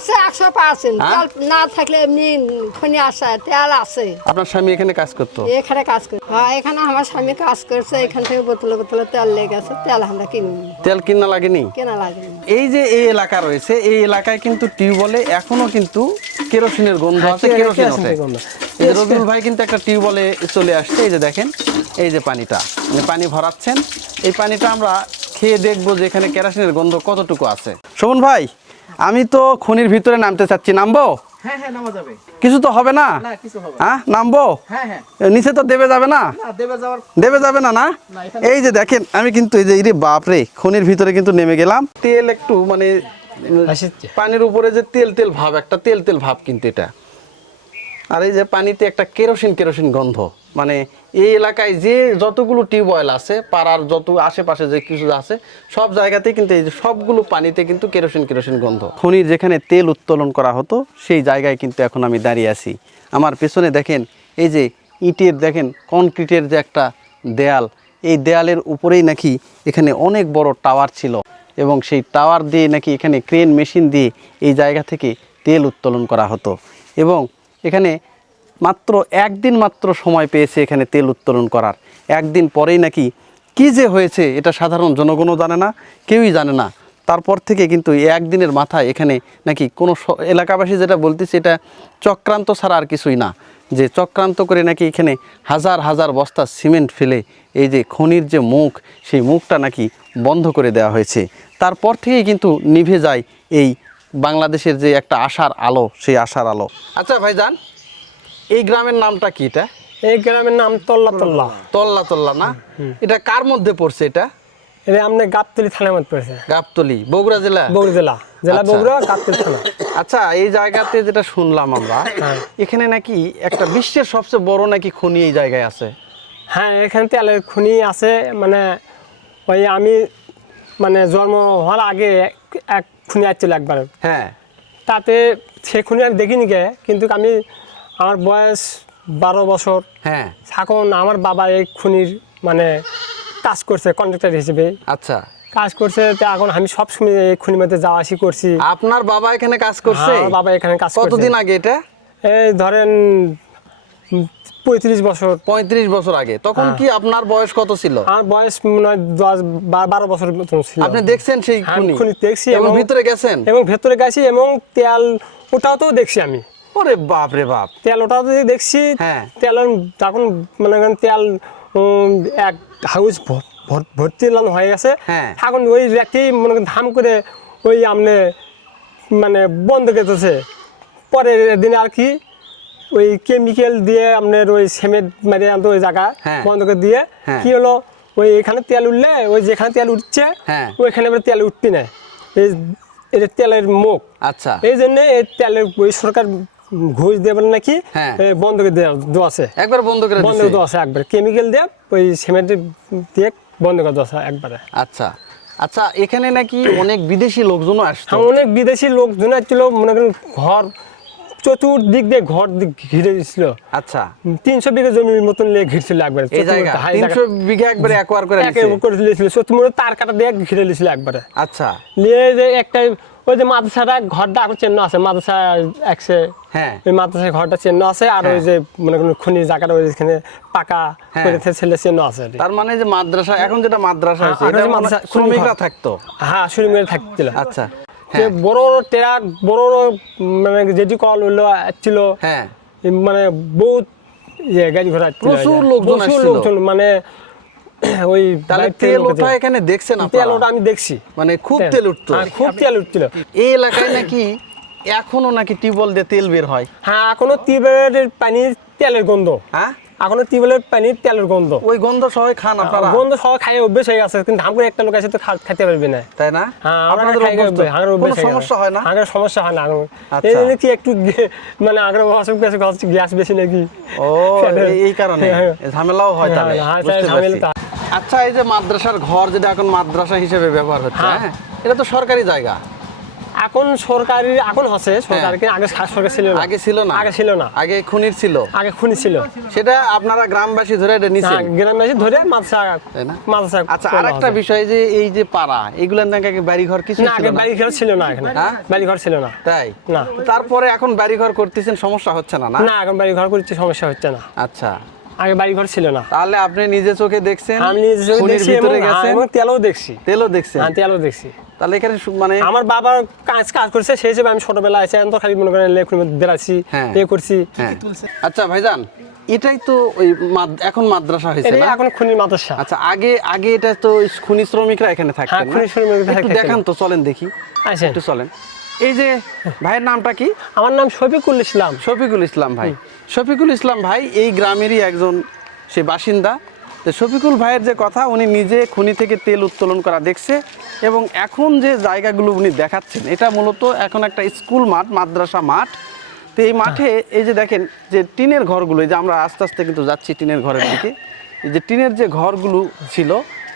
আছে 100%, তেল না থাকলে এমনি খনি আসে, তেল আছে। আপনার স্বামী এখানে কাজ করতো? এখানে কাজ করে, হ্যাঁ এখানে আমার স্বামী কাজ করছে, এখান থেকে বোতলে বোতলে তেল লেগে গেছে, তেল আমরা কিনি, তেল কিনা লাগেনি? কেনা লাগে। এই যে এই এলাকা রয়েছে, এই এলাকায় কিন্তু টিউবওয়েলে এখনো কিন্তু কেরোসিনের গন্ধ আছে, কেরোসিন ওঠে। এই যে রবিউল ভাই কিন্তু একটা টিউবওয়েলে চলে আসছে, এই যে দেখেন, এই যে পানিটা, পানি ভরাচ্ছেন। এই পানিটা আমরা খেয়ে দেখবো যে এখানে কেরোসিনের গন্ধ কতটুকু আছে। শোভন ভাই, আমি তো খনির ভিতরে নামতে চাচ্ছি, নামবো? হ্যাঁ হ্যাঁ, নামা যাবে। কিছু তো হবে না? না, কিছু হবে না। হ্যাঁ, নামবো? হ্যাঁ হ্যাঁ। নিচে তো দেবে যাবে না? না, দেবে যাবে না? না, এই যে দেখেন, আমি কিন্তু এই যে বাপরে খনির ভিতরে কিন্তু নেমে গেলাম। তেল একটু মানে পানির উপরে যে তেল তেল ভাব, একটা তেল তেল ভাব কিন্তু এটা। আর এই যে পানিতে একটা কেরোসিন কেরোসিন গন্ধ, মানে এই এলাকায় যে যতগুলো টিউবওয়েল আছে, পাড়ার যত আশেপাশে যে কিছু আছে, সব জায়গাতেই কিন্তু এই যে সবগুলো পানিতে কিন্তু কেরোসিন কেরোসিন গন্ধ। খনির যেখানে তেল উত্তোলন করা হতো সেই জায়গায় কিন্তু এখন আমি দাঁড়িয়ে আছি। আমার পেছনে দেখেন, এই যে ইটের দেখেন কনক্রিটের যে একটা দেয়াল, এই দেয়ালের উপরেই নাকি এখানে অনেক বড় টাওয়ার ছিল, এবং সেই টাওয়ার দিয়ে নাকি এখানে ক্রেন মেশিন দিয়ে এই জায়গা থেকে তেল উত্তোলন করা হতো। এবং এখানে মাত্র একদিন মাত্র সময় পেয়েছে এখানে তেল উত্তোলন করার। একদিন পরেই নাকি কি যে হয়েছে এটা সাধারণ জনগণও জানে না, কেউই জানে না। তারপর থেকে কিন্তু এই একদিনের মাথায় এখানে নাকি কোনো এলাকাবাসী যেটা বলতেছে, এটা চক্রান্ত ছাড়া আর কিছুই না, যে চক্রান্ত করে নাকি এখানে হাজার হাজার বস্তা সিমেন্ট ফেলে এই যে খনির যে মুখ, সেই মুখটা নাকি বন্ধ করে দেওয়া হয়েছে। তারপর থেকেই কিন্তু নিভে যায় এই বাংলাদেশের যে একটা আশার আলো, সেই আশার আলো। আচ্ছা ভাইজান, এই গ্রামের নামটা কি? এটা এই গ্রামের নাম তল্লা তল্লা। তল্লা তল্লা না? এটা কার মধ্যে পড়ছে? এটা আপনি গাবতলী থানার মধ্যে পড়েছে। গাবতলী, বগুড়া জেলা? বগুড়া জেলা, জেলা বগুড়া, গাবতলী থানা। আচ্ছা, এই জায়গাতে যেটা শুনলাম আমরা, এখানে নাকি একটা বিশ্বের সবচেয়ে বড় নাকি খনি এই জায়গায় আছে। হ্যাঁ, এখানে তেলের খনি আছে। মানে ওই আমি মানে জন্ম হওয়ার আগে এক খুনি আসছিল একবার। হ্যাঁ, তাতে সে খুনি আমি দেখিনি গে, কিন্তু আমি আমার বয়স 12 বছর। হ্যাঁ, এখন আমার বাবা এই খুনির মানে কাজ করছে কন্ট্রাক্টর হিসেবে। আচ্ছা, কাজ করছে, তো এখন আমি সব সময় এই খুনির মধ্যে যাওয়া আসি করছি। আপনার বাবা এখানে কাজ করছে? আমার বাবা এখানে কাজ করছে। কতদিন আগে এটা? এই ধরেন 35 বছর। 35 বছর আগে। তখন কি আপনার বয়স কত ছিল? আমার বয়স মনে হয় 12 বছর মতো ছিল। আপনি দেখছেন সেই খুনি? খুনি দেখছি এবং ভিতরে গেছেন? এবং ভেতরে গেছি, এবং তেল ওটাও তো দেখছি আমি। ওরে বাপ রে বাপ! তেল ওটাও তো দেখছি। হ্যাঁ, তেল তখন মনে করেন তেল এক হাউস ভর্তি হয়ে গেছে। হ্যাঁ, এখন ওই রেখেই মনে করেন ধাম করে ওই আমনে মানে বন্ধ করতেছে। পরের দিনে আর কি ওই কেমিক্যাল দিয়ে আপনার ওই সিমেন্ট মারি আনতো ওই জায়গা বন্ধ করে দিয়ে। কি হলো, ওই এখানে তেল উঠলে ওই যেখানে তেল উঠছে ওইখানে এবার তেল উঠবি না, এই তেলের মুখ। আচ্ছা, এই জন্য এই তেলের ওই সরকার ঘুষ দেবেন নাকি বন্ধ করে দেওয়া আছে। একবার বন্ধ করে দেওয়া আছে, একবার কেমিক্যাল দিয়ে ওই সিমেন্ট দিয়ে বন্ধ করে দেওয়া আছে একবারে। আচ্ছা আচ্ছা, এখানে নাকি অনেক বিদেশি লোকজনও আসতো? অনেক বিদেশি লোকজন আসছিল, মনে করেন ঘর চতুর্দিক দিয়ে ঘর ঘিরে দিছিল। আচ্ছা, 300 বিঘা জমির মতন ঘিরছিল একবারে। 300 বিঘা একবারে একবার করে দিয়েছিল, সত্যি তার কাটা দিয়ে ঘিরে দিয়েছিল একবারে। আচ্ছা, নিয়ে যে একটা ওই যে মাদ্রাসাটা ঘরটা এখন চিহ্ন আছে, মাদ্রাসা একসে। হ্যাঁ, ওই মাদ্রাসার ঘরটা চিহ্ন আছে। আর ওই যে মনে করেন খনি জায়গাটা ওইখানে পাকা করেছে ছেলে চিহ্ন আছে। তার মানে যে মাদ্রাসা, এখন যেটা মাদ্রাসা হয়েছে, এটা শ্রমিকরা থাকতো? হ্যাঁ, শ্রমিকরা থাকছিল। আচ্ছা, বড় বড় ট্রাক, বড় বড় মানে যেটি কল হলো ছিল। হ্যাঁ, মানে বহুত গাড়ি ঘোড়া, প্রচুর লোকজন, মানে ওই তেল ওঠা এখানে দেখছেন? তেল ওটা আমি দেখছি, মানে খুব তেল উঠতো? খুব তেল উঠছিল। এই এলাকায় নাকি এখনো নাকি টিউবওয়েল দিয়ে তেল বের হয়? হ্যাঁ, এখনো টিউবওয়েলের পানির তেলের গন্ধ। হ্যাঁ, এখনো টিউবওয়েলের পানির তেলের গন্ধ। ওই গন্ধ সবাই খান আপনারা? গন্ধ সবাই খাই অভ্যেস হয়ে গেছে, কিন্তু ধাম করে একটা লোক আছে তো খাইতে পারবে না, তাই না? কোনো সমস্যা হয় না? আগের সমস্যা হয় না। এই জন্য কি একটু মানে আগের অসুখ গেছে, গ্যাস বেশি নাকি, ও এই কারণে ঝামেলাও হয় তাহলে। আচ্ছা, এই যে মাদ্রাসার ঘর যেটা এখন মাদ্রাসা হিসেবে ব্যবহার হচ্ছে, এটা তো সরকারি জায়গা? এখন সরকারি এখন হচ্ছে সরকারকে আগে সরকার ছিল না আগে ছিল না আগে ছিল না আগে খনির ছিল আগে খুনি ছিল সেটা আপনারা গ্রামবাসী ধরে এটা নিছেন গ্রামবাসী ধরে মাদ্রাসা তাই না? মাদ্রাসা আচ্ছা আরেকটা বিষয় যে এই যে পাড়া এগুলোর নাকি আগে বাড়ি ঘর কিছু না ছিল আগে না বাড়ি ঘর ছিল না এখানে হ্যাঁ? বাড়ি ঘর ছিল না তাই না। তারপরে এখন বাড়ি ঘর করতেছেন সমস্যা হচ্ছে না না না এখন বাড়ি ঘর করতে সমস্যা হচ্ছে না আচ্ছা আগে বাড়ি ঘর ছিল না তাহলে আপনি নিজে চোখে দেখছেন আমি নিজে চোখে খনির দেখছি ভিতরে এবং গেছেন এবং তেলও দেখছি তেলও দেখছেন হ্যাঁ তেলও দেখছি তাহলে এখানে মানে আমার বাবার কাজ করছে সেই হিসেবে আমি ছোটবেলায় আছে আমি তো খালি মনে করেন লেখুন বেড়াচ্ছি হ্যাঁ। এ করছি হ্যাঁ আচ্ছা ভাইজান এটাই তো ওই এখন মাদ্রাসা হয়েছে এটাই না এখন খুনি মাদ্রাসা আচ্ছা আগে আগে এটা তো খনি শ্রমিকরা এখানে থাকতেন হ্যাঁ, খনি শ্রমিকরা একটু থাকতেন। দেখান তো চলেন দেখি আচ্ছা একটু চলেন এই যে ভাইয়ের নামটা কি আমার নাম শফিকুল ইসলাম শফিকুল ইসলাম ভাই শফিকুল ইসলাম ভাই এই গ্রামেরই একজন সে বাসিন্দা তো শফিকুল ভাইয়ের যে কথা উনি নিজে খনি থেকে তেল উত্তোলন করা দেখছে এবং এখন যে জায়গাগুলো উনি দেখাচ্ছেন এটা মূলত এখন একটা স্কুল মাঠ মাদ্রাসা মাঠ তো এই মাঠে এই যে দেখেন যে টিনের ঘরগুলো এই যে আমরা আস্তে আস্তে কিন্তু যাচ্ছি টিনের ঘরের দিকে এই যে টিনের যে ঘরগুলো ছিল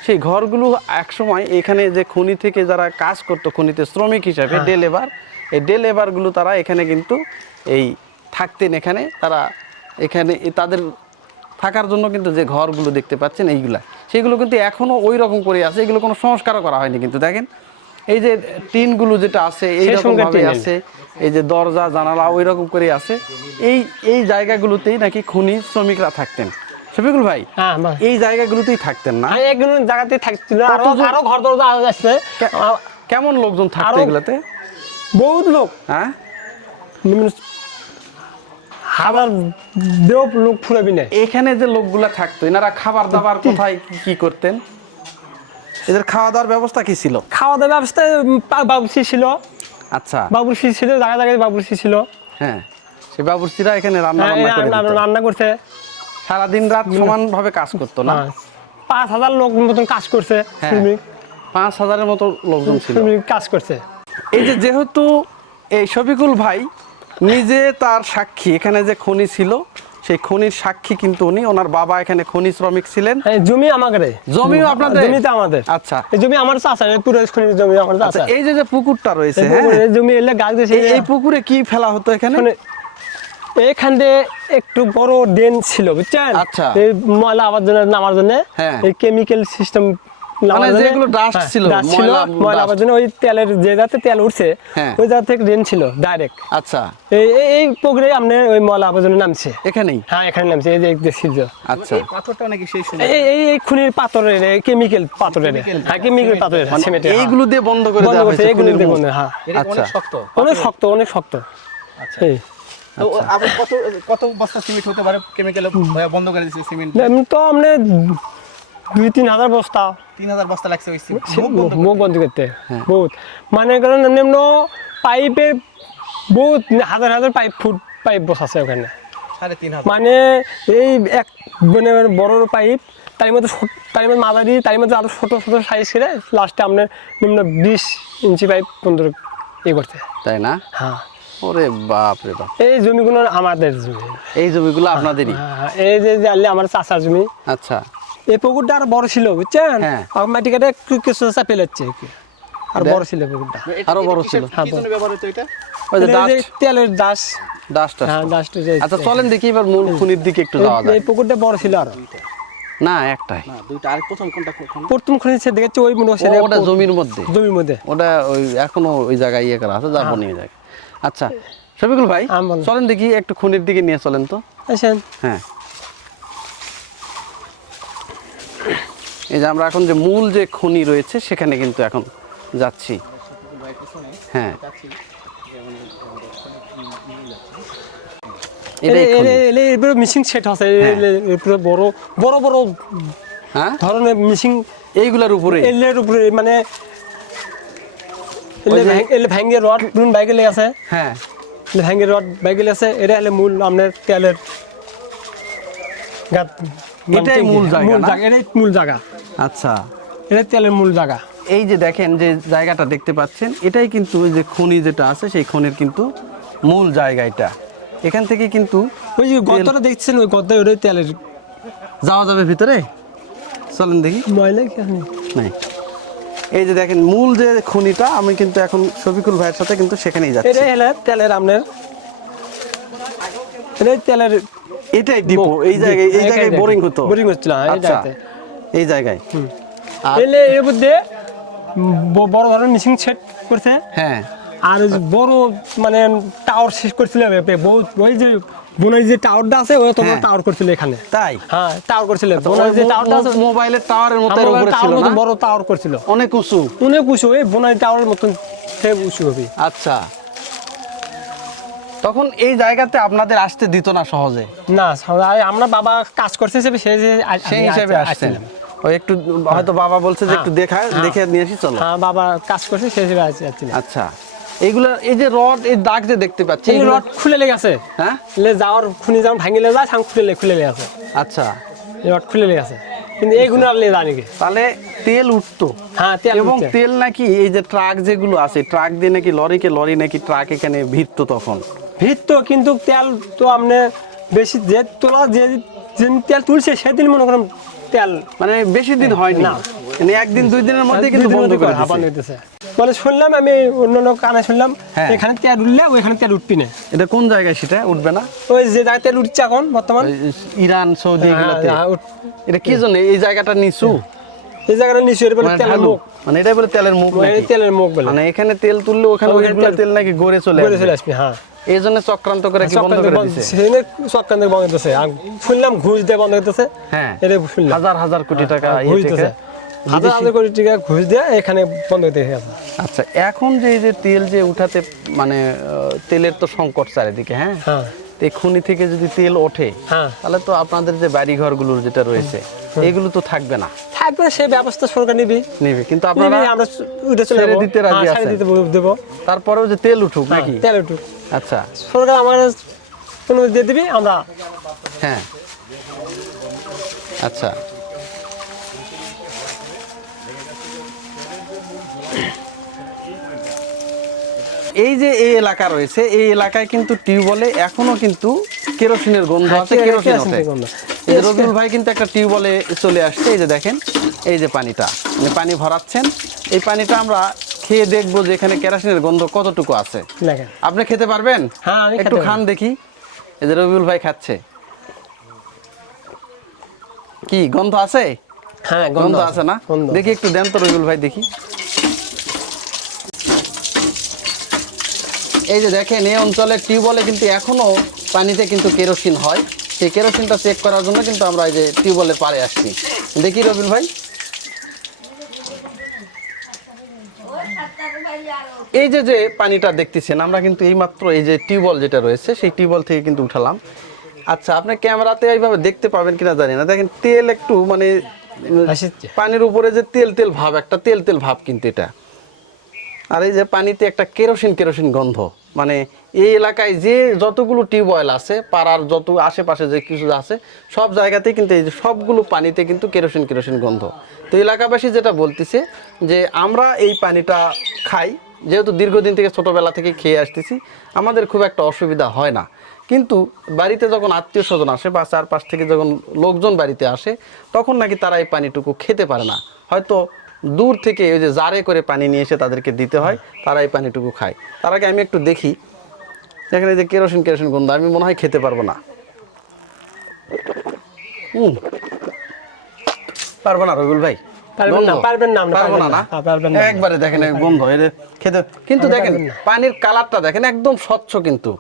সেই ঘরগুলো একসময় এখানে যে খনি থেকে যারা কাজ করতো খনিতে শ্রমিক হিসাবে ডে লেবার এই ডে লেবারগুলো তারা এখানে কিন্তু এই থাকতেন এখানে তারা এখানে তাদের থাকার জন্য কিন্তু যে ঘরগুলো দেখতে পাচ্ছেন এইগুলা সেগুলো কিন্তু এখনও ওই রকম করে আছে এগুলো কোনো সংস্কারও করা হয়নি কিন্তু দেখেন এই যে টিনগুলো যেটা আছে এইরকমভাবে আছে এই যে দরজা জানালা ওই রকম করে আছে এই এই জায়গাগুলোতেই নাকি খনি শ্রমিকরা থাকতেন শফিকুল ভাই হ্যাঁ বাহ। এই জায়গাগুলোতেই থাকতেন না আমি একদিন জায়গাতে থাকছিল আরো কতজন? আরো ঘর দরজা আরো আসছে কেমন লোকজন থাকতো আরো- এগুলাতে বহুত লোক হ্যাঁ হাজার দেও লোক ফুরাবি না এখানে যে লোকগুলা থাকতো এনারা খাবার দাবার কোথায় কি করতেন এদের খাওয়া দাওয়ার ব্যবস্থা কি ছিল খাওয়া দাওয়া ব্যবস্থায় বাবুর্চি ছিল আচ্ছা বাবুর্চি ছিল জায়গায় জায়গায় বাবুর্চি ছিল হ্যাঁ সে বাবুর্চিরা এখানে রান্না বান্না করে দিত। রান্না করছে সারাদিন রাত সমানভাবে কাজ করতো না 5,000 লোক মতন কাজ করছে হ্যাঁ। শ্রমিক 5,000-এর মতো লোকজন ছিল শ্রমিক কাজ করছে এই যে যেহেতু এই শফিকুল ভাই নিজে তার সাক্ষী এখানে যে খনি ছিল সেই খনির সাক্ষী কিন্তু উনি ওনার বাবা এখানে খনি শ্রমিক ছিলেন এই জমি আমাদের জমিও আপনাদের? জমিতে আমাদের আচ্ছা এই জমি আমার চাচা পুরো খনির জমি আমার আচ্ছা চাচা এই যে যে পুকুরটা রয়েছে এই হ্যাঁ পুকুরে জমি এলে গাছ দিয়েছে এই পুকুরে কি ফেলা হতো এখানে এখান দিয়ে একটু বড় ড্রেন ছিল বুঝছেন আচ্ছা। এই ময়লা আবার জন্য নামার জন্য হ্যাঁ। এই কেমিক্যাল সিস্টেম মানে যেগুলো ডাস্ট ছিল, ময়লা আবার জন্য ওই তেলের যে যাতে তেল উঠছে হ্যাঁ। ওই জায়গা থেকে ড্রেন ছিল ডাইরেক্ট আচ্ছা এই এই পুকুরে আপনি ওই ময়লা আবর্জনা নামছে এখানেই হ্যাঁ এখানে নামছে এই যে দেখছি যে আচ্ছা পাথরটা নাকি সেই সময় এই এই এই খুনির পাথরের কেমিক্যাল পাথরের হ্যাঁ কেমিক্যাল পাথরের মানে সিমেন্টের এইগুলো দিয়ে বন্ধ করে বন্ধ দেওয়া করছে হয়েছে এইগুলো খনির দিয়ে মুখ। বন্ধ, হ্যাঁ এটা আচ্ছা। অনেক শক্ত অনেক শক্ত এই তো আপনি কত কত বস্তা সিমেন্ট হতে পারে কেমিক্যাল বন্ধ করে দিয়েছে সিমেন্ট এমনি তো আপনি 2-3 হাজার বস্তা 3000 বস্তা লাগছে ওই সিমেন্ট মুখ বন্ধ করতে হ্যাঁ। বহুত মানে কারণ নিম্ন পাইপে বহুত হাজার হাজার পাইপ বসাছে ওখানে 3500 মানে এই এক মানে বড় পাইপ তার মধ্যে মাঝারি তার মধ্যে আরো ছোট ছোট সাইজ করে লাস্টে আপনার নিম্ন 20 ইঞ্চি পাইপ 15 করতে তাই না হ্যাঁ ওরে বাপ রে বাপ এই জমিগুলো আমাদের জমি এই জমিগুলো আপনাদেরই হ্যাঁ, এই যে জানলে আমার চাচার জমি আচ্ছা এই পুকুরটা আর বড় ছিল বুঝছেন হ্যাঁ। আর মাটি কাটে কিছু চাপে যাচ্ছে আর বড় ছিল পুকুরটা আরো বড় ছিল কি জন্য ব্যবহার হতো এটা ওই যে এই যে ডাস্ট তেলের দাস ডাস্ট হ্যাঁ দাস আচ্ছা চলেন দেখি এবার মূল খুনির দিকে একটু যাওয়া যায় এই পুকুরটা বড় ছিল আর না একটাই না দুইটা আর প্রথম কোনটা কোন প্রথম খুনি সে দেখেছে ওই মনে হচ্ছে ওটা জমির মধ্যে জমির মধ্যে ওটা ওই এখনো ওই জায়গায় ইয়ে করা আছে যাবো নিয়ে যায় আচ্ছা শফিকুল ভাই বলেন। চলেন দেখি একটু খুনির দিকে নিয়ে চলেন তো আসেন হ্যাঁ এই যে আমরা এখন যে মূল যে খনি রয়েছে সেখানে কিন্তু এখন যাচ্ছি হ্যাঁ এটাই খনি। এরপরে মিশিং সেট আছে এরপরে বড় বড় বড় হ্যাঁ ধরনের মিশিং এইগুলার উপরে এলের উপরে মানে ওই যে- এলে ভেঙ্গে রড বাইকে লেগে আছে হ্যাঁ ভেঙ্গে রড বাইকে লেগে আছে এটা হলে মূল আপনার তেলের এটাই মূল জায়গা না? এটাই মূল জায়গা আচ্ছা এটা তেলের মূল জায়গা এই যে দেখেন যে জায়গাটা দেখতে পাচ্ছেন এটাই কিন্তু ওই যে খনি যেটা আছে সেই খনির কিন্তু মূল জায়গা এটা এখান থেকে কিন্তু ওই যে গর্তটা দেখছেন ওই গর্ত ওটাই তেলের যাওয়া যাবে ভিতরে চলেন দেখি ময়লা কি আপনি নাই এই যে দেখেন মূল যে খনিটা, আমি কিন্তু এখন শফিকুল ভাইয়ের সাথে কিন্তু সেখানেই যাচ্ছি। এটাই হলো তেলের আপনার, এটাই তেলের এটাই ডিপো, এই জায়গায় বোরিং হতো, বোরিং হচ্ছিল এই আচ্ছা জায়গাতে। এই জায়গায়। আর এলে এর মধ্যে বড় ধরনের মিশিং সেট করছে, হ্যাঁ আর ওই যে বড় মানে টাওয়ার শেষ করছিল, ওই যে বোনের যে টাওয়ারটা আছে ওই তোমার টাওয়ার করছিল এখানে। তাই হ্যাঁ টাওয়ার করছিল, বোনের যে টাওয়ারটা আছে মোবাইলের টাওয়ারের মতো এর উপরে ছিল টাওয়ার মতো না? বড় টাওয়ার করছিল, অনেক উঁচু। অনেক উঁচু, এই বোনের টাওয়ারের মতন সে উঁচু হবে। আচ্ছা, তখন এই জায়গাতে আপনাদের আসতে দিত না সহজে? না সবাই আমরা বাবা কাজ করছে হিসেবে সেই হিসেবে আসছেন। ওই একটু হয়তো বাবা বলছে যে একটু দেখে নিয়ে আসি চলো। হ্যাঁ বাবা কাজ করছে সেই হিসেবে আসছিলাম। আচ্ছা, এইগুলা এই যে রড, এই দাগ যে দেখতে পাচ্ছি, এই রড খুলে লেগেছে, হ্যাঁ যাওয়ার খুনি যেমন ভাঙিলে যায় সাম খুলে লেগেছে, আচ্ছা, এই রড খুলে লেগেছে, কিন্তু এইগুলো আর জানি কি। তাহলে তেল উঠতো? হ্যাঁ তেল এবং উঠছে। তেল নাকি এই যে ট্রাক যেগুলো আছে, ট্রাক দিয়ে নাকি লরি নাকি ট্রাক এখানে ভিড়তো তখন? ভিড় কিন্তু তেল তো আপনি বেশি যে তোলা যেদিন তেল তুলছে সেদিন মনে করেন তেল মানে বেশি দিন হয়নি, না। মানে একদিন দুই দিনের মধ্যে কিন্তু বন্ধ করে দিয়েছে। বলে শুনলাম আমি অন্য কানে শুনলাম হ্যাঁ। এখানে তেল উঠলে ওইখানে তেল উঠবি না। এটা কোন জায়গায় সেটা উঠবে না? ওই যে জায়গায় তেল উঠছে এখন বর্তমান ওই ইরান, সৌদি এগুলোতে। এটা কি জন্য এই জায়গাটা নিচু? এই জায়গাটা নিচু, এটা বলে মানে তেলের ঢালু? মুখ, মানে এটা বলে তেলের মুখ নাকি? তেলের মুখ বলে। মানে এখানে তেল তুললে ওখানে ওইগুলো তেল নাকি গড়ে চলে আসবে। হ্যাঁ এই জন্য চক্রান্ত করে কি বন্ধ করে দিয়েছে? চক্রান্ত বন্ধ করতেছে, শুনলাম ঘুষ দিয়ে বন্ধ করতেছে। হ্যাঁ, এটা শুনলাম হাজার হাজার কোটি টাকা ঘুষ দিতেছে, হাজার হাজার কোটি টাকা ঘুষ দিয়ে এখানে বন্ধ করতে গেছে। আচ্ছা, এখন যে এই যে তেল যে উঠাতে মানে তেলের তো সংকট চারিদিকে, হ্যাঁ, হ্যাঁ তো এই খনি থেকে যদি তেল ওঠে হ্যাঁ তাহলে তো আপনাদের যে বাড়ি ঘরগুলো যেটা রয়েছে এগুলো তো থাকবে না। থাকবে, সেই ব্যবস্থা সরকার নিবে, কিন্তু আপনারা আমরা উঠে চলে ছেড়ে যাবো। দিতে রাজি হ্যাঁ, আছেন? ছেড়ে দিতে দেবো। তারপরেও যে তেল উঠুক নাকি? তেল উঠুক, আচ্ছা, সরকার আমার অনুমতি দিয়ে দিবি আমরা। হ্যাঁ, আচ্ছা, এই যে এই এলাকা রয়েছে, এই এলাকায় কিন্তু টিউবওয়েলে এখনো কিন্তু কেরোসিনের গন্ধ আছে, কেরোসিন ওঠে। এই যে রবিউল ভাই কিন্তু একটা টিউবওয়েলে চলে আসছে, এই যে দেখেন এই যে পানিটা, মানে পানি ভরাচ্ছেন, এই পানিটা আমরা খেয়ে দেখবো যে এখানে কেরোসিনের গন্ধ কতটুকু আছে। দেখেন আপনি খেতে পারবেন? হ্যাঁ আমি একটু খান দেখি। এই যে রবিউল ভাই খাচ্ছে, কি গন্ধ আছে? হ্যাঁ গন্ধ আছে না? গন্ধ। দেখি একটু দেন তো রবিউল ভাই দেখি। এই যে দেখেন এই অঞ্চলের টিউবওয়েলে কিন্তু এখনো পানিতে কিন্তু কেরোসিন হয়, সেই কেরোসিনটা চেক করার জন্য কিন্তু আমরা এই যে টিউবওয়েলের পাড়ে আসছি। দেখি রবিউল ভাই, এই যে যে পানিটা দেখতেছেন আমরা কিন্তু এইমাত্র এই যে টিউবওয়েল যেটা রয়েছে সেই টিউবওয়েল থেকে কিন্তু উঠালাম। আচ্ছা, আপনি ক্যামেরাতে এইভাবে দেখতে পাবেন কিনা জানি না, দেখেন তেল একটু মানে পানির উপরে যে তেল তেল ভাব, একটা তেল তেল ভাব কিন্তু এটা। আর এই যে পানিতে একটা কেরোসিন গন্ধ, মানে এই এলাকায় যে যতগুলো টিউবওয়েল আছে, পাড়ার যত আশেপাশে যে কিছু আছে সব জায়গাতেই কিন্তু এই যে সবগুলো পানিতে কিন্তু কেরোসিন গন্ধ। তো এলাকাবাসী যেটা বলতেছে যে আমরা এই পানিটা খাই, যেহেতু দীর্ঘদিন থেকে ছোটোবেলা থেকে খেয়ে আসতেছি, আমাদের খুব একটা অসুবিধা হয় না। কিন্তু বাড়িতে যখন আত্মীয় স্বজন আসে বা চারপাশ থেকে যখন লোকজন বাড়িতে আসে তখন নাকি তারা এই পানিটুকু খেতে পারে না, হয়তো দূর থেকে ওই যে জারে করে পানি নিয়ে এসে তাদেরকে দিতে হয়, তারা এই পানিটুকু খায়। তার আগে আমি একটু দেখি, এখানে যে কেরোসিন গন্ধ, আমি মনে হয় খেতে পারবো না। পারবো না রবিউল ভাই? পারবেন না, পারবো না, একবারে দেখেন গন্ধ খেতে। কিন্তু দেখেন পানির কালারটা দেখেন একদম স্বচ্ছ, কিন্তু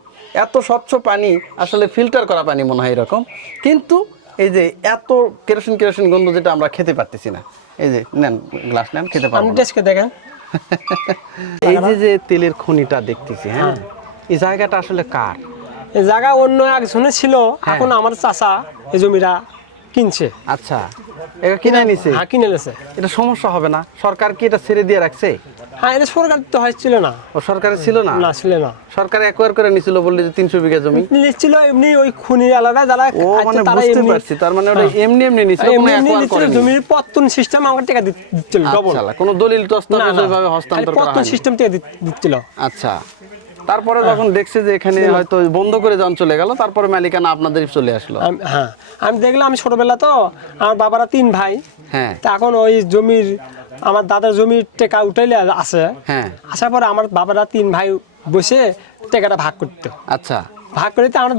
এত স্বচ্ছ পানি আসলে ফিল্টার করা পানি মনে হয় এরকম, কিন্তু এই যে এত কেরোসিন গন্ধ যেটা আমরা খেতে পারতেছি না। এই যে নেন গ্লাস নেন, খেতে পারবো না। দেখেন এই যে তেলের খনিটা দেখতেছি, হ্যাঁ, এই জায়গাটা আসলে কার? এই জায়গা অন্য একজনের ছিল, এখন আমার চাচা এই জমিটা কিনছে। আচ্ছা, এটা কিনে নিছে? হ্যাঁ কিনে নিছে। এটা সমস্যা হবে না? সরকার কি এটা ছেড়ে দিয়ে রাখছে? হ্যাঁ এটা সরকার তো হয়েছিল না। ও সরকারের ছিল না? না ছিল না, সরকার একবার করে নিছিল বললে যে 300 বিঘা জমি নিচ্ছিল এমনি, ওই খুনি আলাদা যারা ও মানে বুঝতে পারছি, তার মানে ওটা এমনি নিছিল, কোনো একবার করে জমির পত্তন সিস্টেম আমাকে টাকা দিচ্ছিল ডবল। আচ্ছা, কোনো দলিল দস্তাবেজ ওইভাবে হস্তান্তর করা পত্তন হয়নি? সিস্টেম টাকা দিচ্ছিল। আচ্ছা, তারপরে যখন দেখছে যে এখানে হয়তো বন্ধ করে যখন চলে গেল, তারপরে মালিকানা আপনাদেরই চলে আসলো। হ্যাঁ আমি দেখলাম, আমি ছোটবেলা তো, আমার বাবারা 3 ভাই, হ্যাঁ, তা এখন ওই জমির আমার দাদার জমি টেকা উঠাইলে আছে, হ্যাঁ আসার পরে আমার বাবারা 3 ভাই বসে টেকাটা ভাগ করতো। আচ্ছা ভাগ করে তো আমরা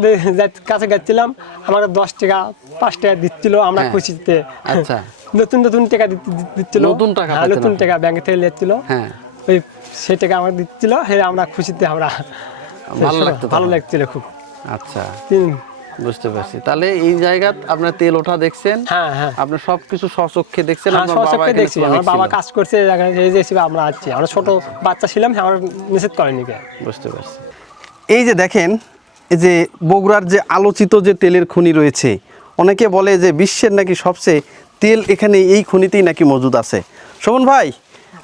কাছে গেছিলাম, আমাকে 10 টাকা 5 টাকা দিচ্ছিল, আমরা হ্যাঁ। খুশিতে। আচ্ছা নতুন নতুন টাকা দিচ্ছিল, নতুন টাকা হ্যাঁ, পেতেন নতুন আপনি? টাকা ব্যাংকে থেকে নিচ্ছিল, হ্যাঁ ওই সেই টাকা আমার দিচ্ছিল, হ্যাঁ আমরা খুশিতে আমরা ভালো লাগতো ভালো তখন? লাগছিল খুব। আচ্ছা তিন- বুঝতে পারছি। তাহলে এই জায়গা আপনার তেল ওঠা দেখছেন, হ্যাঁ হ্যাঁ আপনি সবকিছু স্বচক্ষে দেখছেন, হ্যাঁ, আপনার বাবা সচক্ষে এখানে দেখছি, আমার শ্রমিক বাবা ছিল। কাজ করছে, এই যে হিসেবে আমরা আছি, আমরা ছোট বাচ্চা ছিলাম, হ্যাঁ, আমরা নিষেধ করেনি কে। বুঝতে পারছি। এই যে দেখেন, এই যে বগুড়ার যে আলোচিত যে তেলের খনি রয়েছে, অনেকে বলে যে বিশ্বের নাকি সবচেয়ে তেল এখানে এই খনিতেই নাকি মজুদ আছে। শোভন ভাই,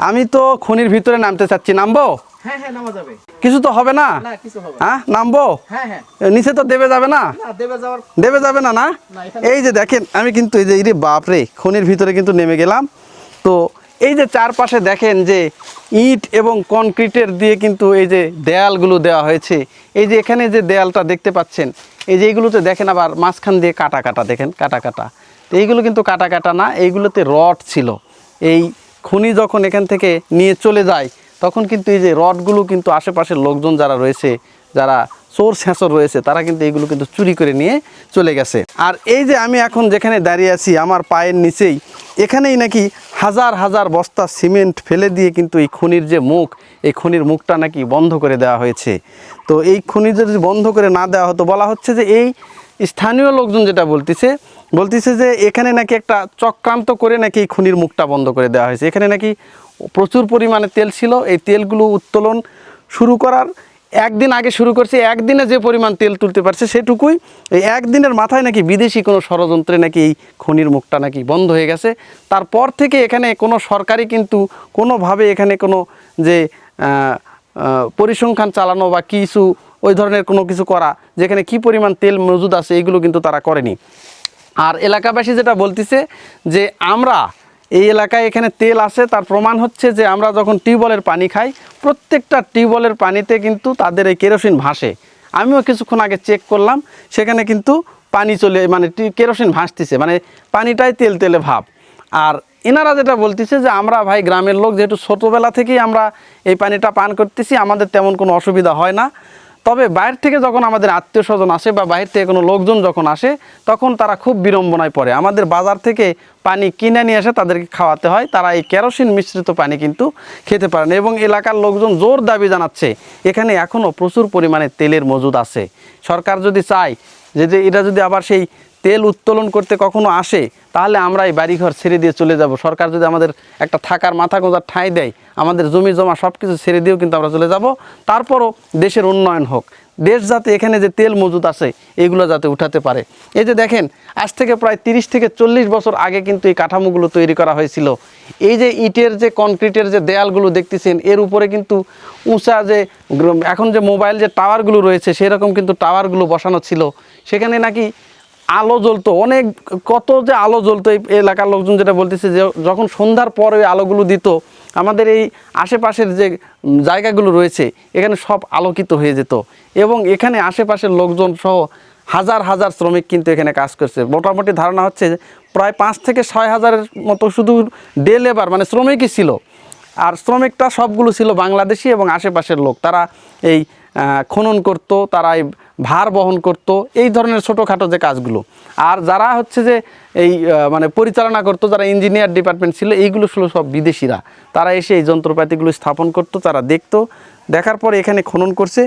আমি তো খনির ভিতরে নামতে চাচ্ছি, নামবো? হ্যাঁ হ্যাঁ নামা যাবে। কিছু তো হবে না? না কিছু হবে না। হ্যাঁ নামবো? হ্যাঁ হ্যাঁ নিচে তো দেবে যাবে না? না দেবে যাওয়ার দেবে যাবে না না? এই যে দেখেন, আমি কিন্তু এই যে ইরে বাপরে খনির ভিতরে কিন্তু নেমে গেলাম। তো এই যে চারপাশে দেখেন যে ইট এবং কনক্রিটের দিয়ে কিন্তু এই যে দেয়ালগুলো দেওয়া হয়েছে। এই যে এখানে যে দেয়ালটা দেখতে পাচ্ছেন, এই যে এইগুলোতে দেখেন আবার মাঝখান দিয়ে কাটা কাটা, দেখেন কাটা কাটা। তো এইগুলো কিন্তু কাটা কাটা না, এইগুলোতে রড ছিল। এই খনি যখন এখান থেকে নিয়ে চলে যায়, তখন কিন্তু এই যে রডগুলো কিন্তু আশেপাশের লোকজন যারা রয়েছে, যারা চোর ছেঁচর রয়েছে, তারা কিন্তু এইগুলো কিন্তু চুরি করে নিয়ে চলে গেছে। আর এই যে আমি এখন যেখানে দাঁড়িয়ে আছি, আমার পায়ের নিচেই এখানেই নাকি হাজার হাজার বস্তা সিমেন্ট ফেলে দিয়ে কিন্তু এই খনির যে মুখ, এই খনির মুখটা নাকি বন্ধ করে দেওয়া হয়েছে। তো এই খনি যদি বন্ধ করে না দেওয়া হতো, বলা হচ্ছে যে এই স্থানীয় লোকজন যেটা বলতেছে যে এখানে নাকি একটা চক্রান্ত করে নাকি এই খনির মুখটা বন্ধ করে দেওয়া হয়েছে। এখানে নাকি প্রচুর পরিমাণে তেল ছিল, এই তেলগুলো উত্তোলন শুরু করার একদিন আগে শুরু করছে, একদিনে যে পরিমাণ তেল তুলতে পারছে সেটুকুই, এই একদিনের মাথায় নাকি বিদেশি কোনো ষড়যন্ত্রে নাকি এই খনির মুখটা নাকি বন্ধ হয়ে গেছে। তারপর থেকে এখানে কোনো সরকারি কিন্তু কোনোভাবে এখানে কোনো যে পরিসংখ্যান চালানো বা কিছু ওই ধরনের কোনো কিছু করা, যেখানে কি পরিমাণ তেল মজুদ আছে, এইগুলো কিন্তু তারা করেনি। আর এলাকাবাসী যেটা বলতেছে যে আমরা এই এলাকায় এখানে তেল আছে, তার প্রমাণ হচ্ছে যে আমরা যখন টিউবওয়েলের পানি খাই, প্রত্যেকটা টিউবওয়েলের পানিতে কিন্তু তাদের এই কেরোসিন ভাসে। আমিও কিছুক্ষণ আগে চেক করলাম, সেখানে কিন্তু পানি মানে কেরোসিন ভাসতেছে, মানে পানিটাই তেল তেলে ভাব। আর এনারা যেটা বলতেছে যে আমরা ভাই গ্রামের লোক, যেহেতু ছোটোবেলা থেকেই আমরা এই পানিটা পান করতেছি, আমাদের তেমন কোনো অসুবিধা হয় না। তবে বাইরে থেকে যখন আমাদের আত্মীয় স্বজন আসে বা বাইরে থেকে কোনো লোকজন যখন আসে, তখন তারা খুব বিড়ম্বনায় পড়ে। আমাদের বাজার থেকে পানি কিনে নিয়ে এসে তাদেরকে খাওয়াতে হয়, তারা এই কেরোসিন মিশ্রিত পানি কিন্তু খেতে পারে না। এবং এলাকার লোকজন জোর দাবি জানাচ্ছে এখানে এখনও প্রচুর পরিমাণে তেলের মজুদ আছে। সরকার যদি চায় যে এটা যদি আবার সেই তেল উত্তোলন করতে কখনো আসে, তাহলে আমরা এই বাড়িঘর ছেড়ে দিয়ে চলে যাব। সরকার যদি আমাদের একটা থাকার মাথা গোঁজার ঠাঁই দেয়, আমাদের জমি জমা সব কিছু ছেড়ে দিয়েও কিন্তু আমরা চলে যাব। তারপরও দেশের উন্নয়ন হোক, দেশ যাতে এখানে যে তেল মজুদ আছে এগুলো যাতে উঠাতে পারে। এই যে দেখেন, আজ থেকে প্রায় 30 থেকে 40 বছর আগে কিন্তু এই কাঠামোগুলো তৈরি করা হয়েছিল। এই যে ইটের যে কনক্রিটের যে দেয়ালগুলো দেখতেছেন, এর উপরে কিন্তু উঁচা যে এখন যে মোবাইল যে টাওয়ারগুলো রয়েছে, সেরকম কিন্তু টাওয়ারগুলো বসানো ছিল। সেখানে নাকি আলো জ্বলতো, অনেক কত যে আলো জ্বলতো। এই এলাকার লোকজন যেটা বলতেছে যে যখন সন্ধ্যার পর ওই আলোগুলো দিত, আমাদের এই আশেপাশের যে জায়গাগুলো রয়েছে এখানে সব আলোকিত হয়ে যেত। এবং এখানে আশেপাশের লোকজন সহ হাজার হাজার শ্রমিক কিন্তু এখানে কাজ করছে। মোটামুটি ধারণা হচ্ছে প্রায় 5 থেকে 6 হাজারের মতো শুধু ডে লেবার মানে শ্রমিকই ছিল। আর শ্রমিকটা সবগুলো ছিল বাংলাদেশি এবং আশেপাশের লোক। তারা এই খনন করত, তারা এই ভার বহন করত, এই ধরনের ছোটোখাটো যে কাজগুলো। আর যারা হচ্ছে যে এই মানে পরিচালনা করতো, যারা ইঞ্জিনিয়ার ডিপার্টমেন্ট ছিল, এইগুলো ছিল সব বিদেশিরা। তারা এসে এই যন্ত্রপাতিগুলো স্থাপন করতো, তারা দেখতো, দেখার পরে এখানে খনন করছে।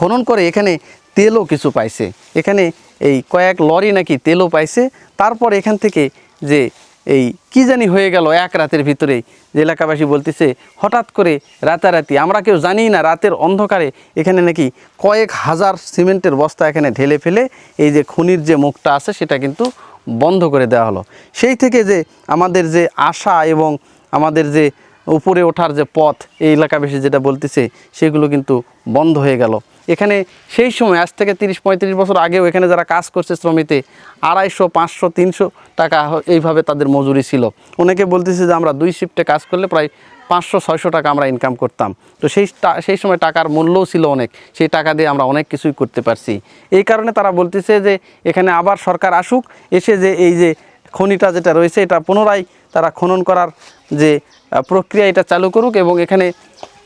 খনন করে এখানে তেলও কিছু পাইছে, এখানে এই কয়েক লরি নাকি তেলও পাইছে। তারপর এখান থেকে যে এই কি জানি হয়ে গেল এক রাতের ভিতরেই, যে এলাকাবাসী বলতেছে হঠাৎ করে রাতারাতি, আমরা কেউ জানি না, রাতের অন্ধকারে এখানে নাকি কয়েক হাজার সিমেন্টের বস্তা এখানে ঢেলে ফেলে এই যে খনির যে মুখটা আছে সেটা কিন্তু বন্ধ করে দেওয়া হলো। সেই থেকে যে আমাদের যে আশা এবং আমাদের যে উপরে ওঠার যে পথ, এই এলাকাবাসী যেটা বলতেছে সেগুলো কিন্তু বন্ধ হয়ে গেল। এখানে সেই সময় আজ থেকে 30-35 বছর আগেও এখানে যারা কাজ করছে শ্রমিতে 250, 500, 300 টাকা এইভাবে তাদের মজুরি ছিল। অনেকে বলতেছে যে আমরা 2 শিফটে কাজ করলে প্রায় 500-600 টাকা আমরা ইনকাম করতাম। তো সেই সময় টাকার মূল্যও ছিল অনেক, সেই টাকা দিয়ে আমরা অনেক কিছুই করতে পারছি। এই কারণে তারা বলতেছে যে এখানে আবার সরকার আসুক, এসে যে এই যে খনিটা যেটা রয়েছে এটা পুনরায় তারা খনন করার যে প্রক্রিয়া এটা চালু করুক, এবং এখানে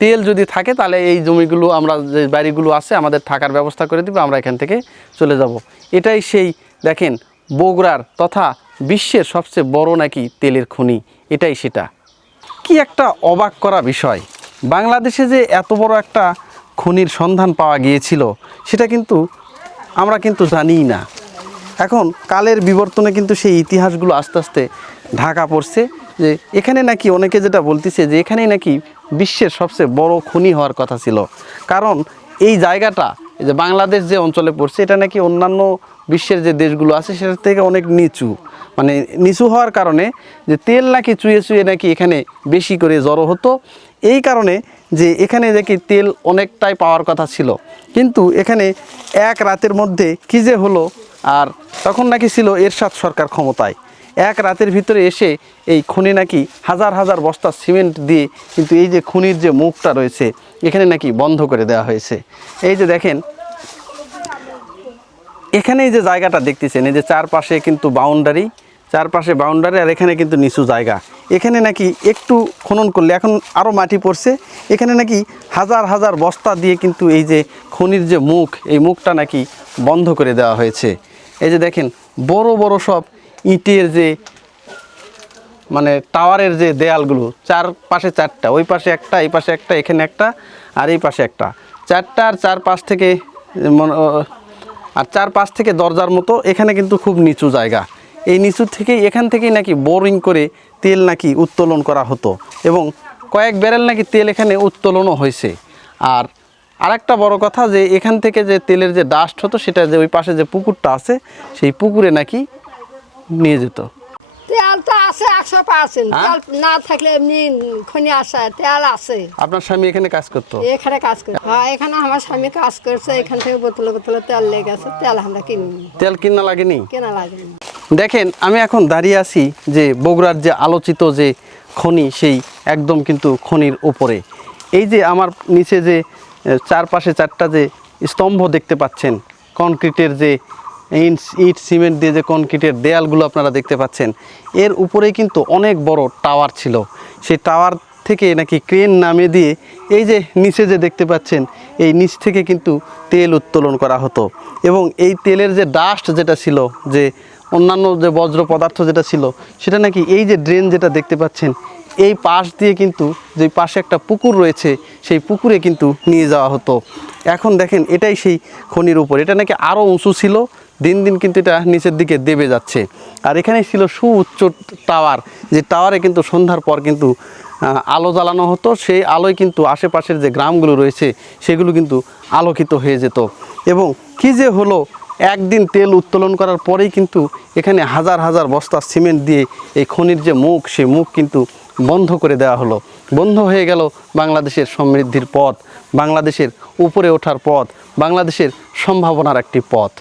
তেল যদি থাকে তাহলে এই জমিগুলো আমরা যে বাড়িগুলো আছে আমাদের থাকার ব্যবস্থা করে দিব, আমরা এখান থেকে চলে যাব। এটাই সেই দেখেন বগুড়ার তথা বিশ্বের সবচেয়ে বড় নাকি তেলের খনি, এটাই সেটা। কি একটা অবাক করা বিষয়, বাংলাদেশে যে এত বড় একটা খনির সন্ধান পাওয়া গিয়েছিল সেটা কিন্তু আমরা কিন্তু জানিই না। এখন কালের বিবর্তনে কিন্তু সেই ইতিহাসগুলো আস্তে আস্তে ঢাকা পড়ছে, যে এখানে নাকি অনেকে যেটা বলতেছে যে এখানেই নাকি বিশ্বের সবচেয়ে বড় খনি হওয়ার কথা ছিল। কারণ এই জায়গাটা, এই যে বাংলাদেশ যে অঞ্চলে পড়ছে, এটা নাকি অন্যান্য বিশ্বের যে দেশগুলো আছে সেটার থেকে অনেক নিচু, মানে নিচু হওয়ার কারণে যে তেল নাকি চুয়ে চুয়ে নাকি এখানে বেশি করে জড়ো হতো। এই কারণে যে এখানে দেখি তেল অনেকটাই পাওয়ার কথা ছিল, কিন্তু এখানে এক রাতের মধ্যে কী যে হলো, আর তখন নাকি ছিল এরশাদ সরকার ক্ষমতায়, এক রাতের ভিতরে এসে এই খনি নাকি হাজার হাজার বস্তা সিমেন্ট দিয়ে কিন্তু এই যে খনির যে মুখটা রয়েছে এখানে নাকি বন্ধ করে দেওয়া হয়েছে। এই যে দেখেন এখানে এই যে জায়গাটা দেখতেছেন, এই যে চারপাশে কিন্তু বাউন্ডারি, চারপাশে বাউন্ডারি, আর এখানে কিন্তু নিচু জায়গা। এখানে নাকি একটু খনন করলে এখন আরও মাটি পড়ছে, এখানে নাকি হাজার হাজার বস্তা দিয়ে কিন্তু এই যে খনির যে মুখ, এই মুখটা নাকি বন্ধ করে দেওয়া হয়েছে। এই যে দেখেন বড় বড় সব ইটের যে মানে টাওয়ারের যে দেয়ালগুলো, চারপাশে চারটা, ওই পাশে একটা, এই পাশে একটা, এখানে একটা, আর এই পাশে একটা, চারটা, আর চারপাশ থেকে আর চারপাশ থেকে দরজার মতো। এখানে কিন্তু খুব নিচু জায়গা, এই নিচু থেকেই এখান থেকেই নাকি বোরিং করে তেল নাকি উত্তোলন করা হতো, এবং কয়েক ব্যারেল নাকি তেল এখানে উত্তোলনও হয়েছে। আর আরেকটা বড় কথা যে এখান থেকে যে তেলের যে ডাস্ট হতো সেটা যে ওই পাশে যে পুকুরটা আছে সেই পুকুরে নাকি নিয়ে যেত। তেল তো আছে 100%, তেল না থাকলে এমনি খনি আসে, তেল আছে। আপনার স্বামী এখানে কাজ করতো? এখানে কাজ করে, হ্যাঁ এখানে আমার স্বামী কাজ করছে, এখান থেকে বোতলে বোতলে তেল লেগে গেছে, তেল আমরা কিনি, তেল কিনা লাগেনি? কেনা লাগেনি। দেখেন আমি এখন দাঁড়িয়ে আছি যে বগুড়ার যে আলোচিত যে খনি, সেই একদম কিন্তু খনির উপরে। এই যে আমার নিচে যে চারপাশে চারটা যে স্তম্ভ দেখতে পাচ্ছেন, কনক্রিটের যে ইট সিমেন্ট দিয়ে যে কনক্রিটের দেয়ালগুলো আপনারা দেখতে পাচ্ছেন, এর উপরেই কিন্তু অনেক বড় টাওয়ার ছিল। সেই টাওয়ার থেকে নাকি ক্রেন নামিয়ে দিয়ে এই যে নিচে যে দেখতে পাচ্ছেন, এই নিচ থেকে কিন্তু তেল উত্তোলন করা হতো, এবং এই তেলের যে ডাস্ট যেটা ছিল, যে অন্যান্য যে বজ্র পদার্থ যেটা ছিল, সেটা নাকি এই যে ড্রেন যেটা দেখতে পাচ্ছেন এই পাশ দিয়ে কিন্তু, যে পাশে একটা পুকুর রয়েছে সেই পুকুরে কিন্তু নিয়ে যাওয়া হতো। এখন দেখেন এটাই সেই খনির উপর, এটা নাকি আরও উঁচু ছিল, দিন দিন কিন্তু এটা নিচের দিকে দেবে যাচ্ছে। আর এখানে ছিল সুউচ্চ টাওয়ার, যে টাওয়ারে কিন্তু সন্ধ্যার পর কিন্তু আলো জ্বালানো হতো, সেই আলোয় কিন্তু আশেপাশের যে গ্রামগুলো রয়েছে সেগুলো কিন্তু আলোকিত হয়ে যেত। এবং কী যে হলো, একদিন তেল উত্তোলন করার পরেই কিন্তু এখানে হাজার হাজার বস্তা সিমেন্ট দিয়ে এই খনির যে মুখ, সেই মুখ কিন্তু বন্ধ করে দেওয়া হলো। বন্ধ হয়ে গেল বাংলাদেশের সমৃদ্ধির পথ, বাংলাদেশের উপরে ওঠার পথ, বাংলাদেশের সম্ভাবনার একটি পথ।